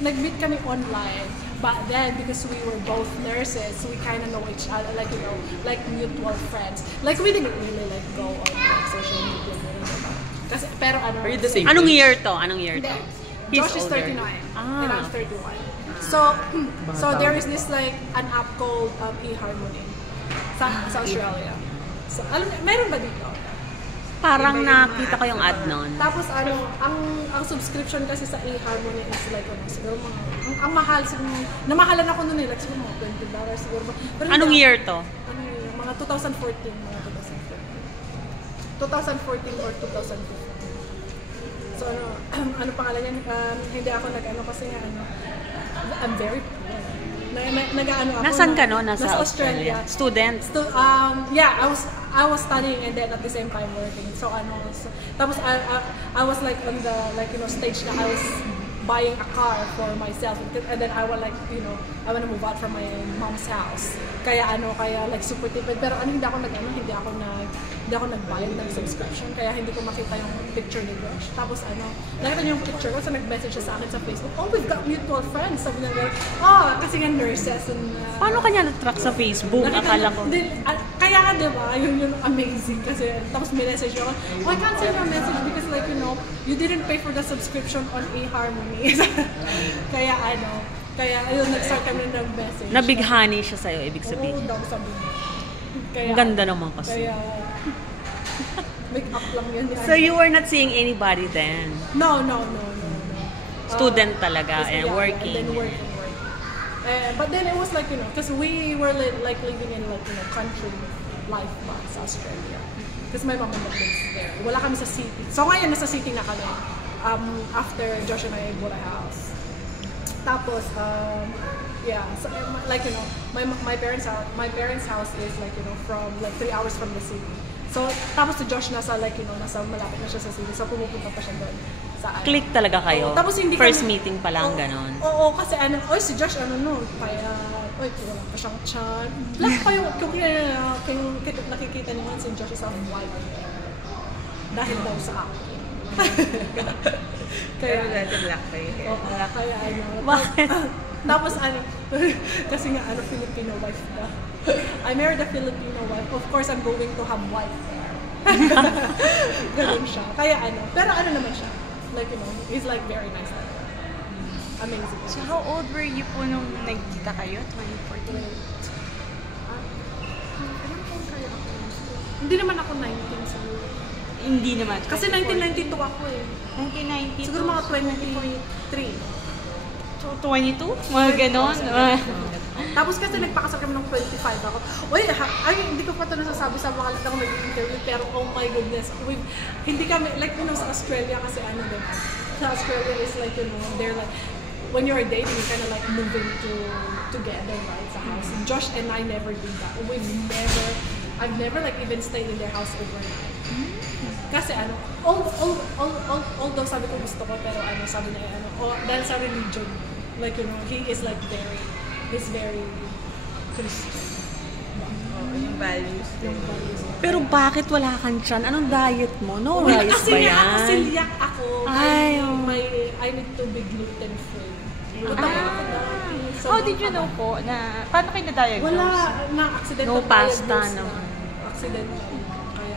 nag-meet kami online. But then, because we were both nurses, we kind of know each other, like, you know, like mutual friends. Like, we didn't really, like, go on like, social media. Kasi, pero ano... Are you the same Anong age? year to? Anong year to? Josh is 39, and I'm 31. So there is this, like, an app called eHarmony sa Australia. So, alam, meron ba dito? Parang nakita ko yung ad nun. Tapos ano, ang subscription kasi sa eHarmony is like ano, siguro mga ang mahal namahalan ako noon like siguro mga $20 siguro. Pero Anong year to? Ano yun, mga 2014, mga 2014 or 2015. So ano pangalan yan? Hindi ako nag-ano kasi nga ano, I'm very poor. Nag-ano ako. Nasaan ka no? Nasa Australia. Student? Yeah, I was studying and then at the same time working. So tapos I was like on the like you know stage na I was buying a car for myself and then I was like you know I want to move out from my mom's house. Kaya like super tipid pero hindi ako nagbayad ng subscription kaya hindi ko makita yung picture ni Josh. Tapos nakita niyo yung picture ko so nag-message siya sa akin sa Facebook. Oh, we've got mutual friends. Sabi niya, kasi nga nurses and paano kanya na-track sa Facebook? Akala ko. Kaya nga diba, yun amazing kasi tapos may message ako, I can't send you a message because like you know, you didn't pay for the subscription on eHarmony. kaya ayun, nag-start kami nag-message. Nabighani siya sa'yo, ibig sabihin. Oo, daw sabihin. Kaya, ang ganda naman kasi. Kaya, make up lang yun. So you were not seeing anybody then? No. Student talaga and working. And then working. But then it was like, you know, because we were like living in like, you know, country life ba sa Australia. Because my mom and dad lives there. Wala kami sa city. So ngayon, nasa city na kami. After Josh and I bought a house. Tapos, yeah, so, like, you know, my parents' house is like, you know, from like 3 hours from the city. So, tapos si Josh nasa like, you know, nasa malapit na siya sa city. So, pumupunta pa siya doon. Click talaga kayo? Tapos hindi first meeting pa lang, ganon? Oo, kasi si Josh, kaya, wala pa siyang chan. Black pa yung, kung nakikita niyo man si Josh is white. Dahil daw sa akin. Kaya dati black kayo. Kaya Bakit? Tapos kasi nga Filipino wife na. I married a Filipino wife. Of course, I'm going to have white hair. Ganun siya. Kaya pero naman siya. Like, you know, he's like very nice. Amazing. So how old were you po nung nagkita kayo? 2014? Hindi naman ako 19 siguro. Hindi naman. Kasi 1992 ako eh. 1992? Siguro mga 23. So 22? Mga ganon? Tapos kasi nagpakasal kami ng 25 ako. Hindi ko pa ito nasasabi sa mga lang nag-interview pero oh my goodness. Hindi kami, like you know, sa Australia kasi diba? Sa Australia is like, you know, they're like, when you're dating, you're kind of like moving together, right, sa house. Josh and I never did that. I've never like even stayed in their house overnight. Kasi although sabi ko gusto ko, pero sabi niya, dahil sa religion, like, you know, he's very Christian. Yung values. Pero bakit wala kang tiyan? Anong diet mo? No rice kasi ba yan? Kasi celiac ako. I need to be gluten free. How did you know po na, paano kayo na-diagnose? Wala, na-accidental no pasta diagnose na. Accidental. Kaya,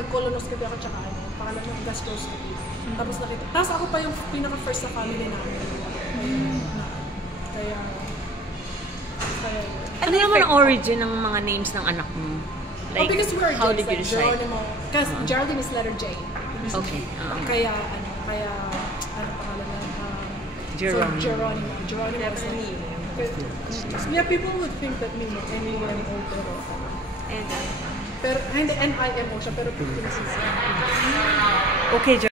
nag-colonoscopy ako tsaka pangalan ng gastroscopy. Tapos nakita. Tapos ako pa yung pinaka-first sa family namin. Kaya, ano naman ang origin ng mga names ng anak mo? Like, because we're how did you like decide? Because Geraldine is letter J. Okay. Kaya, pangalan na? Geronimo. Geronimo is like, yeah, people would think that me and old pero hindi, and I am siya, pero Filipino siya. Okay,